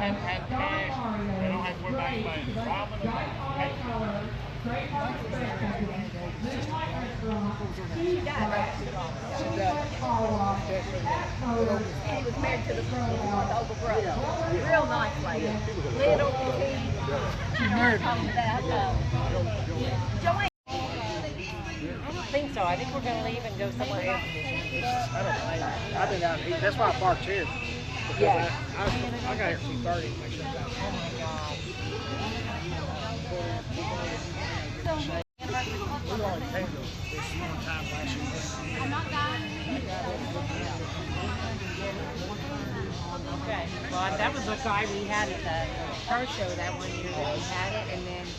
have to have cash. They don't have to worry about anybody robbing them. He was married to the older brother. Real nice lady. Little petite. Joanne. I don't think so. I think we're going to leave and go somewhere else. I've been out eating. That's why I parked here. Yeah. I got here at 2:30 to make sure that. Oh my God. We only paid this one time last year. Okay. Well, that was the guy we had at the car show that one year that we had it, and then he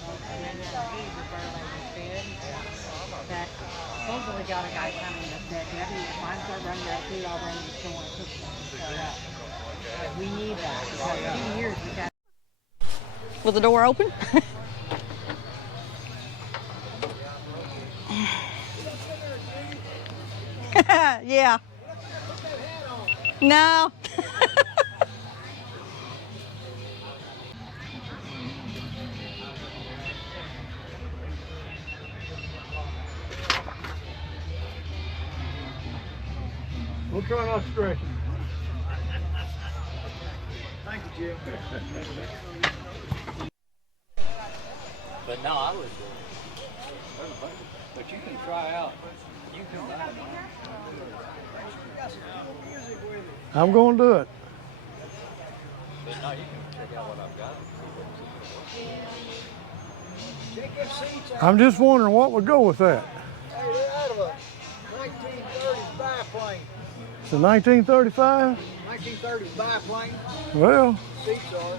was burning his that supposedly got a guy coming that said, "Maybe if I start running out of food, I'll run to the store and cook something." We need that. For 2 years we got. Was the door open? Yeah. No. We'll try not to stress you. Thank you, Jim. But no, I was. But you can try out. You can buy it. I'm going to do it. But no, you can check out what I've got. I'm just wondering what would go with that. Hey, they're out of a 1930s biplane. It's a 1935? 1930s biplane. Well, Seats are.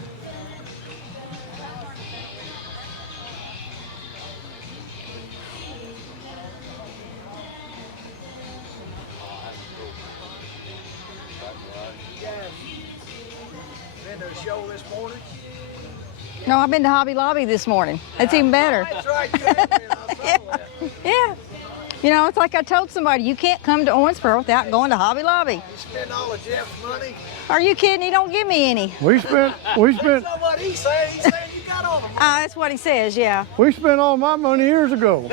Been to the show this morning? No, I've been to Hobby Lobby this morning. It's even better. That's right, you have been. I saw that. Yeah. You know, it's like I told somebody, you can't come to Owensboro without going to Hobby Lobby. You spend all of Jeff's money? Are you kidding? He don't give me any. we spent That's not what he said. He said you got all the money. That's what he says, yeah. all my money years ago.